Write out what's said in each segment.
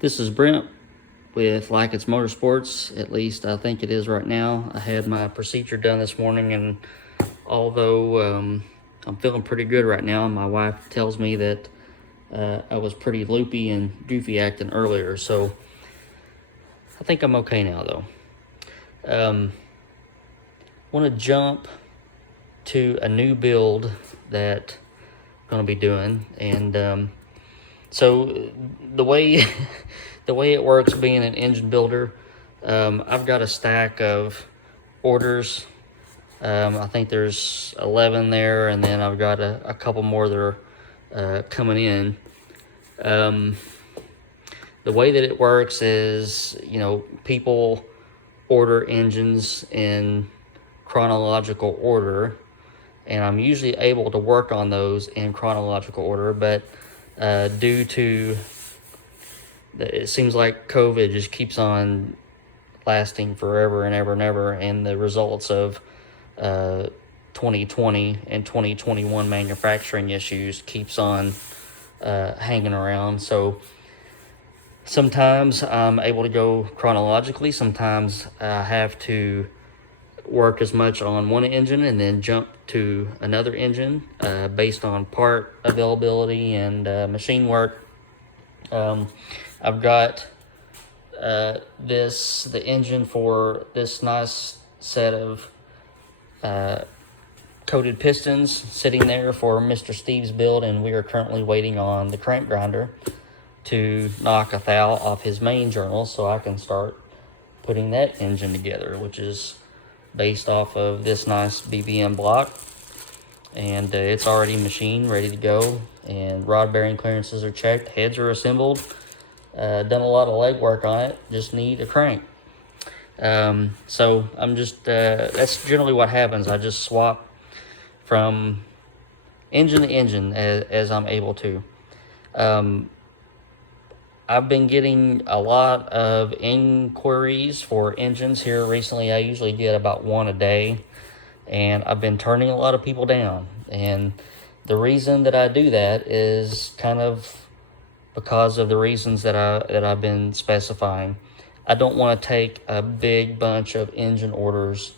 This is Brent with Lykins Motorsports. At least I think it is right now. I had my procedure done this morning, and although I'm feeling pretty good right now, my wife tells me that I was pretty loopy and goofy acting earlier, so I think I'm okay now though. Want to jump to a new build that I'm going to be doing, and so the way the way it works, being an engine builder, I've got a stack of orders. I think there's 11 there, and then I've got a couple more that are coming in. The way that it works is, people order engines in chronological order, and I'm usually able to work on those in chronological order, but due to it seems like COVID just keeps on lasting forever and ever and ever, and the results of 2020 and 2021 manufacturing issues keeps on hanging around. So sometimes I'm able to go chronologically, sometimes I have to work as much on one engine and then jump to another engine based on part availability and machine work. I've got the engine for this nice set of coated pistons sitting there for Mr. Steve's build, and we are currently waiting on the crank grinder to knock a thou off his main journal so I can start putting that engine together, which is based off of this nice BBM block, and it's already machined, ready to go, and rod bearing clearances are checked, heads are assembled, done a lot of legwork on it, just need a crank. So I'm just that's generally what happens. I just swap from engine to engine as I'm able to. I've been getting a lot of inquiries for engines here recently. I usually get about one a day, and I've been turning a lot of people down. And the reason that I do that is kind of because of the reasons that I've been specifying. I don't want to take a big bunch of engine orders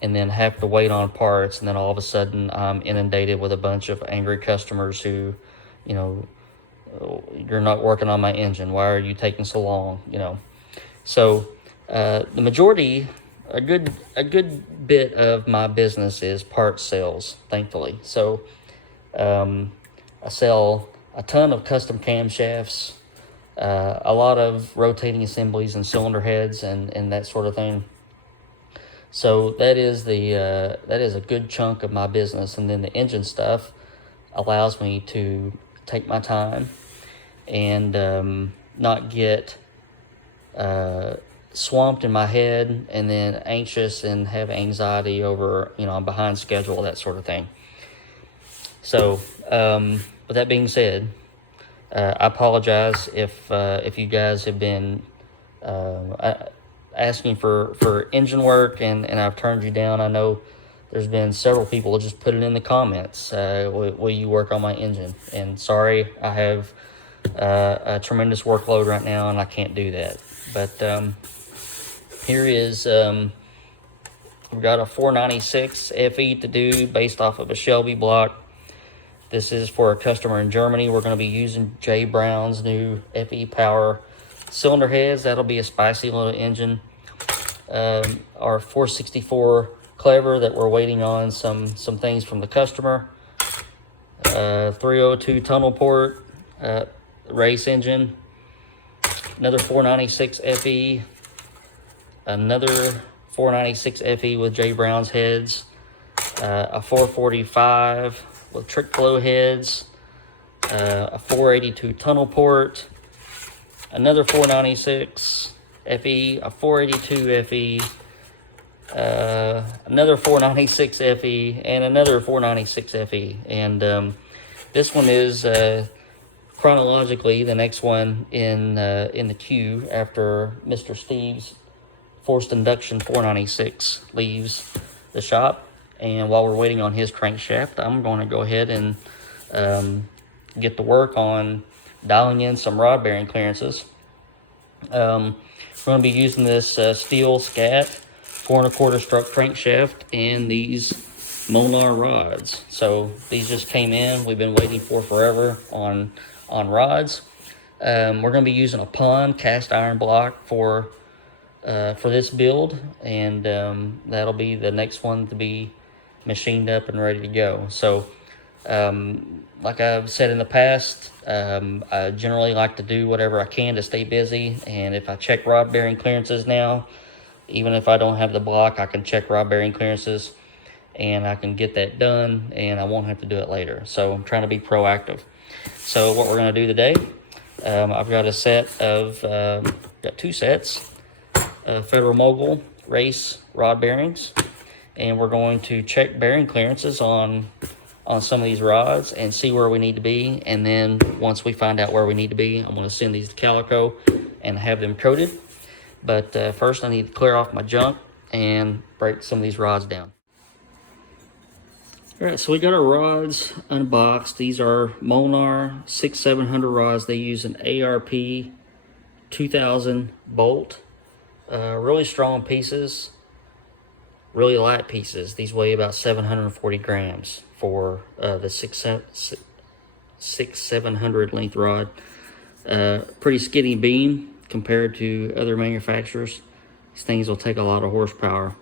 and then have to wait on parts, and then all of a sudden I'm inundated with a bunch of angry customers who, you're not working on my engine. Why are you taking so long? So the majority, a good bit of my business is parts sales, thankfully. So I sell a ton of custom camshafts, a lot of rotating assemblies and cylinder heads and that sort of thing. So that is a good chunk of my business, and then the engine stuff allows me to take my time and not get swamped in my head and then anxious and have anxiety over, I'm behind schedule, that sort of thing. So with that being said, I apologize if you guys have been asking for engine work and I've turned you down. I know there's been several people who just put it in the comments, will you work on my engine? And sorry, I have a tremendous workload right now and I can't do that. But here is, we've got a 496 FE to do based off of a Shelby block. This is for a customer in Germany. We're going to be using J. Brown's new FE Power cylinder heads. That'll be a spicy little engine. Our 464 Clever that we're waiting on some things from the customer. 302 tunnel port race engine. Another 496 FE. Another 496 FE with J. Brown's heads. A 445 with trick flow heads. A 482 tunnel port. Another 496 FE, a 482 FE, another 496 FE, and another 496 FE. And this one is chronologically the next one in the queue after Mr. Steve's forced induction 496 leaves the shop. And while we're waiting on his crankshaft, I'm going to go ahead and get to work on dialing in some rod bearing clearances. We're going to be using this steel scat 4 1/4 stroke crankshaft and these Molnar rods. So these just came in. We've been waiting for forever on rods. We're going to be using a pond cast iron block for this build, and that'll be the next one to be machined up and ready to go. So like I've said in the past, I generally like to do whatever I can to stay busy, and if I check rod bearing clearances now, even if I don't have the block, I can check rod bearing clearances and I can get that done, and I won't have to do it later. So I'm trying to be proactive. So what we're going to do today, I've got a set of got 2 sets of Federal Mogul race rod bearings, and we're going to check bearing clearances on some of these rods and see where we need to be. And then once we find out where we need to be, I'm going to send these to Calico and have them coated. But first I need to clear off my junk and break some of these rods down. All right, so we got our rods unboxed. These are Molnar 6-700 rods. They use an ARP 2000 bolt. Really strong pieces, really light pieces. These weigh about 740 grams for the 6-700 length rod. Pretty skinny beam compared to other manufacturers. These things will take a lot of horsepower.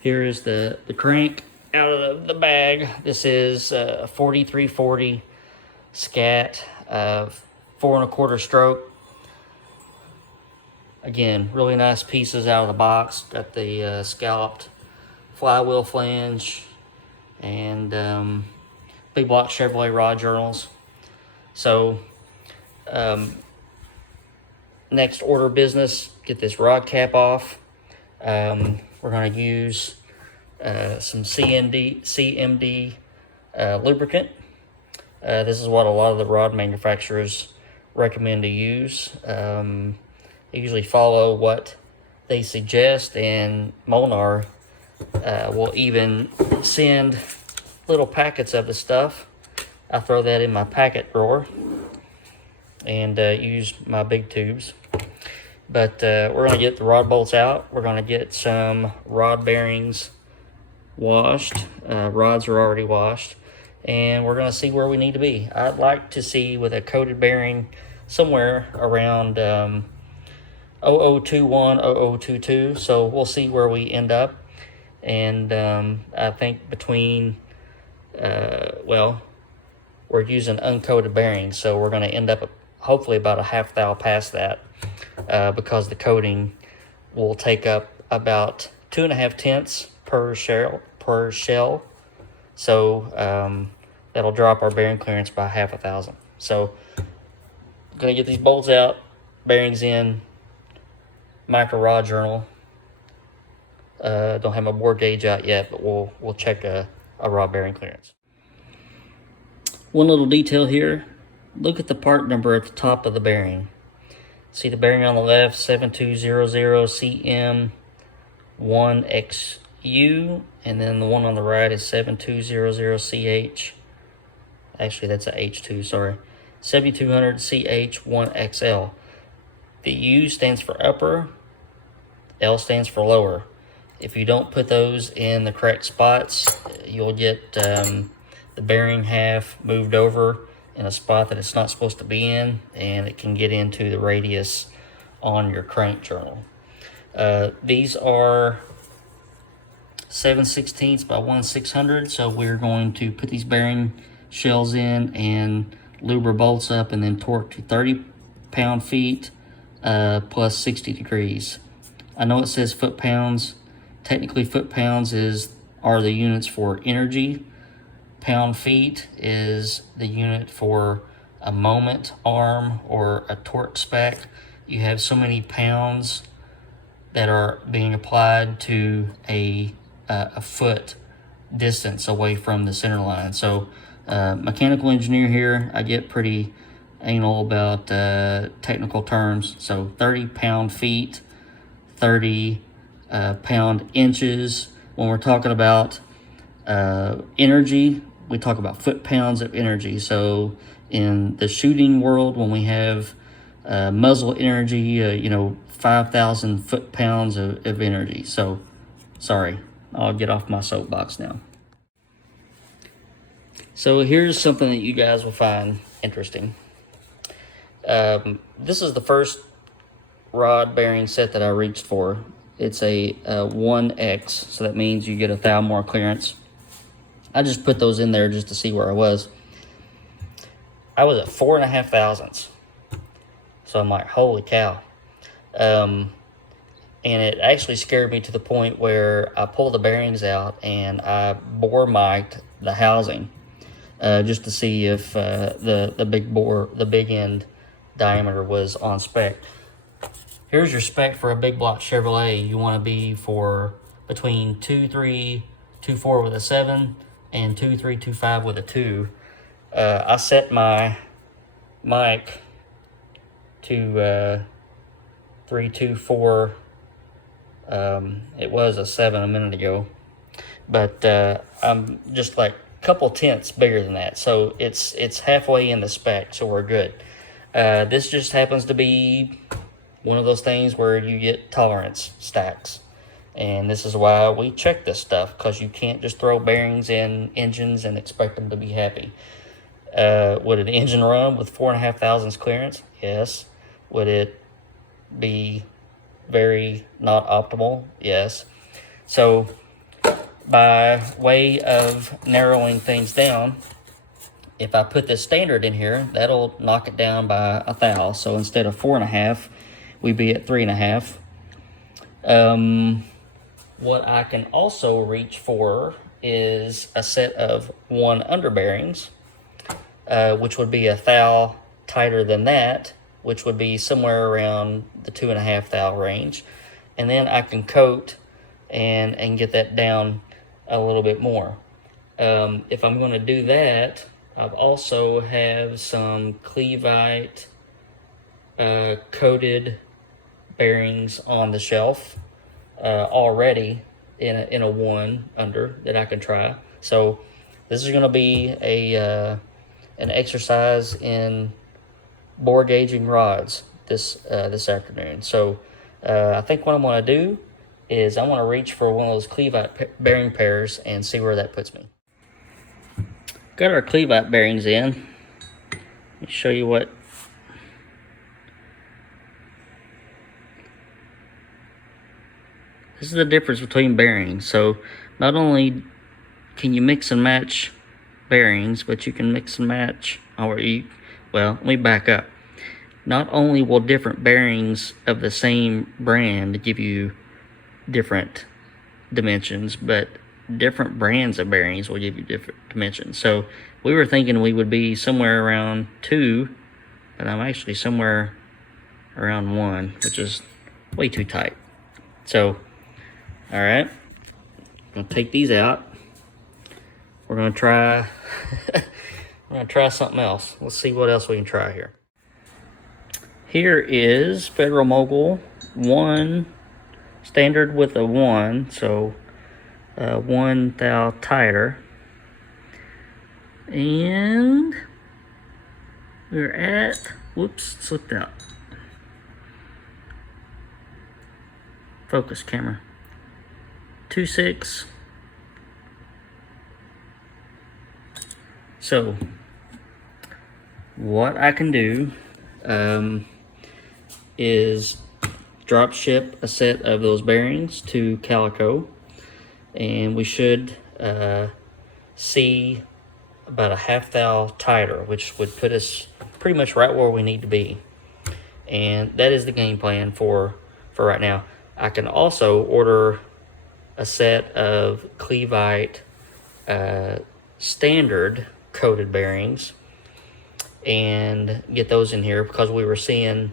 Here is the crank out of the bag. This is a 4340 scat, 4 1/4 stroke. Again, really nice pieces out of the box. Got the scalloped flywheel flange and big block Chevrolet rod journals. So next order of business, get this rod cap off. We're going to use some CMD lubricant. This is what a lot of the rod manufacturers recommend to use. They usually follow what they suggest, and Molnar will even send little packets of the stuff. I throw that in my packet drawer and use my big tubes. But we're going to get the rod bolts out. We're going to get some rod bearings washed. Rods are already washed. And we're going to see where we need to be. I'd like to see with a coated bearing somewhere around 0021, 0022. So we'll see where we end up. And I think between, well, we're using uncoated bearings. So we're going to end up hopefully about a half thou past that. Because the coating will take up about 2.5 tenths per shell. So that'll drop our bearing clearance by 1/2,000. So I'm gonna get these bolts out, bearings in, micro rod journal. Don't have my bore gauge out yet, but we'll check a rod bearing clearance. One little detail here, look at the part number at the top of the bearing. See the bearing on the left, 7200CM1XU, and then the one on the right is 7200CH. Actually, that's a H2, sorry. 7200CH1XL. The U stands for upper, L stands for lower. If you don't put those in the correct spots, you'll get the bearing half moved over in a spot that it's not supposed to be in, and it can get into the radius on your crank journal. These are 7/16 by 1/600, so we're going to put these bearing shells in and lube our bolts up and then torque to 30 pound-feet plus 60 degrees. I know it says foot-pounds. Technically, foot-pounds are the units for energy. Pound-feet is the unit for a moment arm or a torque spec. You have so many pounds that are being applied to a foot distance away from the center line. So mechanical engineer here, I get pretty anal about technical terms. So 30 pound-feet, 30 pound inches. When we're talking about energy, we talk about foot-pounds of energy. So in the shooting world, when we have muzzle energy, you know, 5,000 foot-pounds of energy. So, sorry, I'll get off my soapbox now. So here's something that you guys will find interesting. This is the first rod bearing set that I reached for. It's a 1X, so that means you get 1,000 more clearance. I just put those in there just to see where I was. I was at 4.5 thousandths. So I'm like, holy cow. And it actually scared me to the point where I pulled the bearings out and I bore mic'd the housing just to see if the big end diameter was on spec. Here's your spec for a big block Chevrolet. You want to be for between 2.324 with a 7 and 2.325 with a 2. I set my mic to 3.24. It was a 7 a minute ago, but I'm just like a couple tenths bigger than that, so it's halfway in the spec, so we're good. This just happens to be one of those things where you get tolerance stacks, and this is why we check this stuff, because you can't just throw bearings in engines and expect them to be happy. Would an engine run with 4.5 thousandths clearance? Yes. Would it be very not optimal? Yes. So by way of narrowing things down, if I put this standard in here, that'll knock it down by 1,000. So instead of 4.5, we'd be at 3.5. What I can also reach for is a set of 1 under bearings, which would be 1,000 tighter than that, which would be somewhere around the 2.5 range. And then I can coat and get that down a little bit more. If I'm going to do that, I've also have some Cleveite coated bearings on the shelf already in a 1 under that I can try. So this is going to be an exercise in bore gauging rods this afternoon. So I think what I'm going to do is I'm going to reach for one of those Cleveite bearing pairs and see where that puts me. Got our Cleveite bearings in. Let me show you what. This is the difference between bearings. So not only can you mix and match bearings, but you can mix and match, well, let me back up. Not only will different bearings of the same brand give you different dimensions, but different brands of bearings will give you different dimensions. So we were thinking we would be somewhere around 2, but I'm actually somewhere around 1, which is way too tight. So, all right, I'm gonna take these out. We're gonna try we're gonna try something else. Let's see what else we can try here. Here is Federal Mogul 1 standard with a 1, so 1 thou tighter. And we're at, whoops, slipped out. Focus camera. 2.6. So what I can do is drop ship a set of those bearings to Calico, and we should see about a 1/2 thou tighter, which would put us pretty much right where we need to be. And that is the game plan for right now. I can also order a set of Cleveite standard coated bearings and get those in here, because we were seeing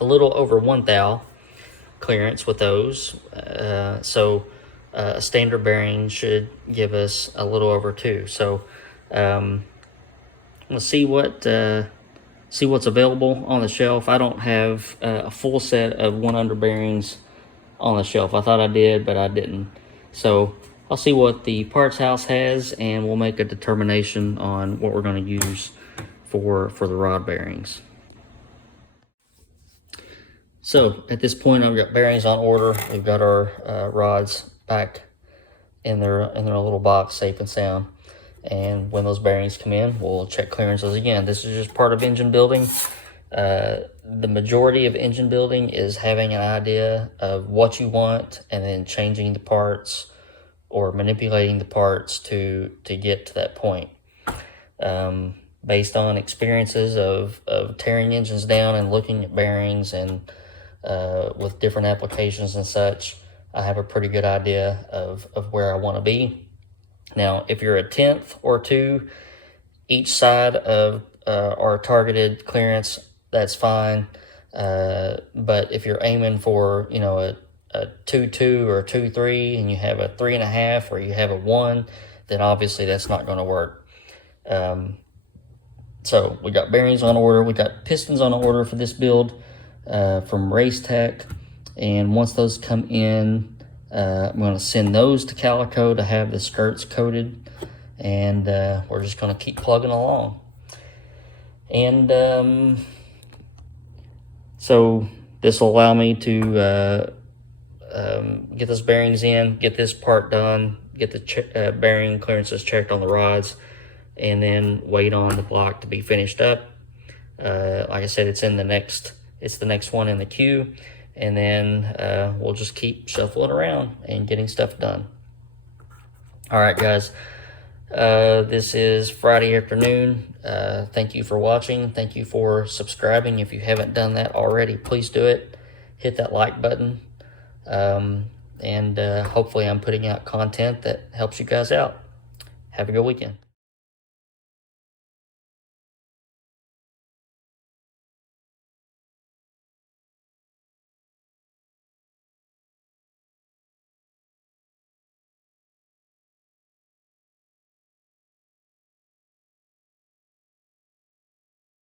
a little over 1 thou clearance with those. So a standard bearing should give us a little over 2. So let's see what's available on the shelf. I don't have a full set of 1 under bearings on the shelf. I thought I did, but I didn't. So I'll see what the parts house has, and we'll make a determination on what we're going to use for the rod bearings. So at this point, I've got bearings on order. We've got our rods back in their little box, safe and sound. And when those bearings come in, we'll check clearances again. This is just part of engine building. The majority of engine building is having an idea of what you want and then changing the parts or manipulating the parts to get to that point. Based on experiences of tearing engines down and looking at bearings and with different applications and such, I have a pretty good idea of where I want to be. Now, if you're a tenth or two each side of our targeted clearance, that's fine. But if you're aiming for, you know, a 2.2 or a 2.3 and you have a 3.5 or you have a 1, then obviously that's not going to work. So we got bearings on order. We got pistons on order for this build from Race Tech. And once those come in, I'm going to send those to Calico to have the skirts coated. And we're just going to keep plugging along. And so this will allow me to get those bearings in, get this part done, get the bearing clearances checked on the rods, and then wait on the block to be finished up. Like I said, it's the next one in the queue, and then we'll just keep shuffling around and getting stuff done. All right, guys. This is Friday afternoon. Thank you for watching. Thank you for subscribing. If you haven't done that already, please do it. Hit that like button. And hopefully I'm putting out content that helps you guys out. Have a good weekend.